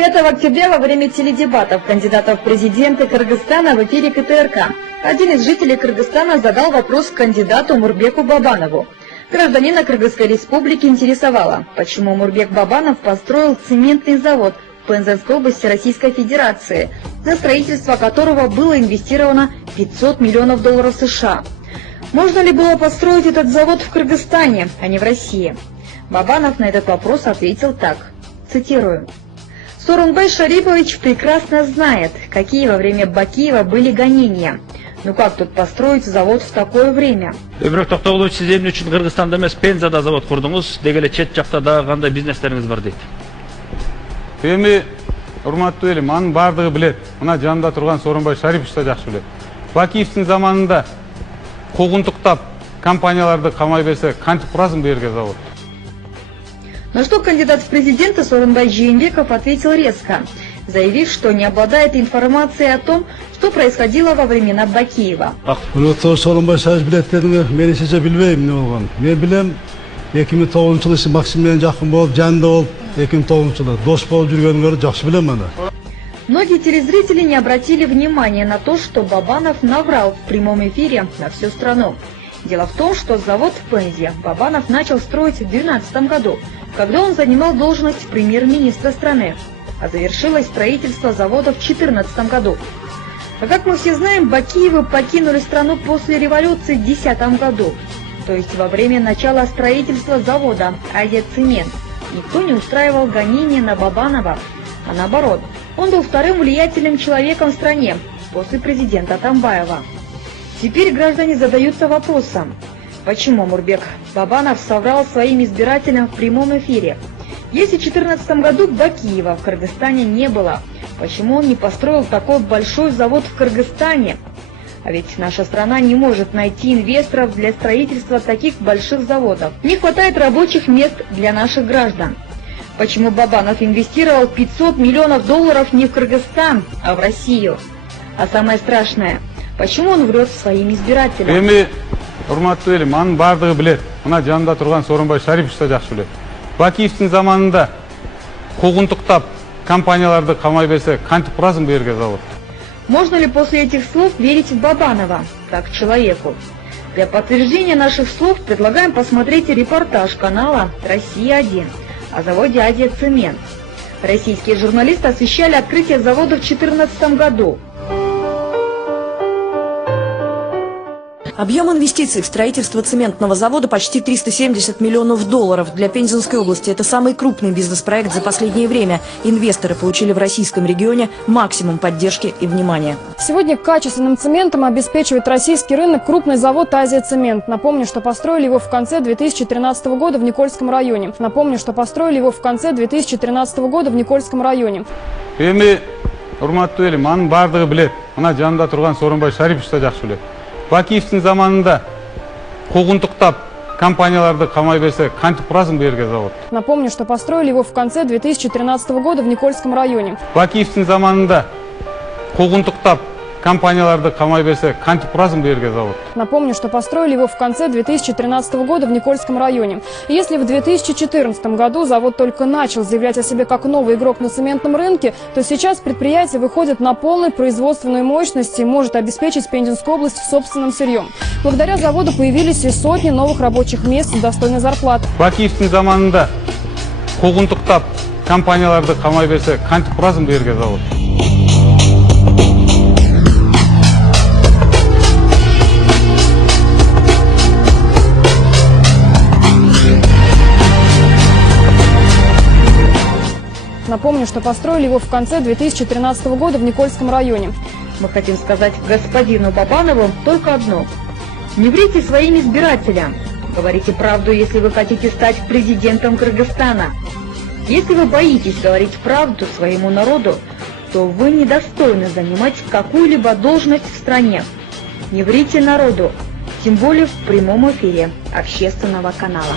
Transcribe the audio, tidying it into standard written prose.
5 октября во время теледебатов кандидатов в президенты Кыргызстана в эфире КТРК один из жителей Кыргызстана задал вопрос кандидату Мурбеку Бабанову. Гражданина Кыргызской республики интересовало, почему Мурбек Бабанов построил цементный завод в Пензенской области Российской Федерации, на строительство которого было инвестировано 500 миллионов долларов США. Можно ли было построить этот завод в Кыргызстане, а не в России? Бабанов на этот вопрос ответил так, цитирую. «Сооронбай Шарипович прекрасно знает, какие во время Бакиева были гонения. Ну как тут построить завод в такое время?» Бирок токтогулович, сиз эмне үчүн Кыргызстанда эмес Пензада завод курдуңуз, деги эле чет жакта дагы кандай бизнестериңиз бар дейт. Эми урматтуу элим, анын бардыгы билет. Мына жанында турган Сооронбай Шарипович да жакшы билет. Бакиевдин заманында куугунтуктап компанияларды камай берсе, кантип курасың бу жерге завод? На что кандидат в президенты Сооронбай Жээнбеков ответил резко, заявив, что не обладает информацией о том, что происходило во времена Бакиева. Сооронбай Шарипович билет дедиңер, мен эче билбейм эмне болгонун. Мен билем 2009-жылы Максим менен жакын болуп, жанында болуп, 2009-жылы дос болуп жүргөнүңөрдү жакшы билем аны. Многие телезрители не обратили внимания на то, что Бабанов наврал в прямом эфире на всю страну. Дело в том, что завод в Пензе Бабанов начал строить в 2012 году, когда он занимал должность премьер-министра страны, а завершилось строительство завода в 2014 году. А как мы все знаем, Бакиевы покинули страну после революции в 2010 году, то есть во время начала строительства завода «Азия-Цемент». Никто не устраивал гонения на Бабанова, а наоборот, он был вторым влиятельным человеком в стране после президента Атамбаева. Теперь граждане задаются вопросом, почему Мурбек Бабанов соврал своим избирателям в прямом эфире? Если в 2014 году Бакиева в Кыргызстане не было, почему он не построил такой большой завод в Кыргызстане? А ведь наша страна не может найти инвесторов для строительства таких больших заводов. Не хватает рабочих мест для наших граждан. Почему Бабанов инвестировал 500 миллионов долларов не в Кыргызстан, а в Россию? А самое страшное, почему он врет своим избирателям? Эми урматтуу элим, анын бардыгы билет. Мына жанында турган Сооронбай Шарипович да жакшы билет. Бакиевдин заманында куугунтуктап компанияларды камай берсе, кантип курасың бу жерге завод? Можно ли после этих слов верить в Бабанова, как человеку? Для подтверждения наших слов предлагаем посмотреть репортаж канала «Россия-1» о заводе «Азия-Цемент». Российские журналисты освещали открытие завода в 2014 году. Объем инвестиций в строительство цементного завода почти 370 миллионов долларов. Для Пензенской области это самый крупный бизнес-проект за последнее время. Инвесторы получили в российском регионе максимум поддержки и внимания. Сегодня качественным цементом обеспечивает российский рынок крупный завод «Азия-Цемент». Напомню, что построили его в конце 2013 года в Никольском районе. Эми урматтуу элим, анын бардыгы билет. Мына жанында турган Сооронбай Шарипович да жакшы билет. Бакиевдин заманында куугунтуктап компанияларды камай берсе, кантип курасың бу жерге завод? Напомню, что построили его в конце 2013 года в Никольском районе. Бакиевдин заманында куугунтуктап компанияларды камай берсе, кантип курасың бу жерге завод? Напомню, что построили его в конце 2013 года в Никольском районе. Если в 2014 году завод только начал заявлять о себе как новый игрок на цементном рынке, то сейчас предприятие выходит на полной производственной мощности и может обеспечить Пензенскую область собственным сырьем. Благодаря заводу появились и сотни новых рабочих мест с достойной зарплатой. Бакиевдин заманында куугунтуктап компанияларды камай берсе, кантип курасың бу жерге завод? Напомню, что построили его в конце 2013 года в Никольском районе. Мы хотим сказать господину Бабанову только одно. Не врите своим избирателям. Говорите правду, если вы хотите стать президентом Кыргызстана. Если вы боитесь говорить правду своему народу, то вы недостойны занимать какую-либо должность в стране. Не врите народу, тем более в прямом эфире общественного канала.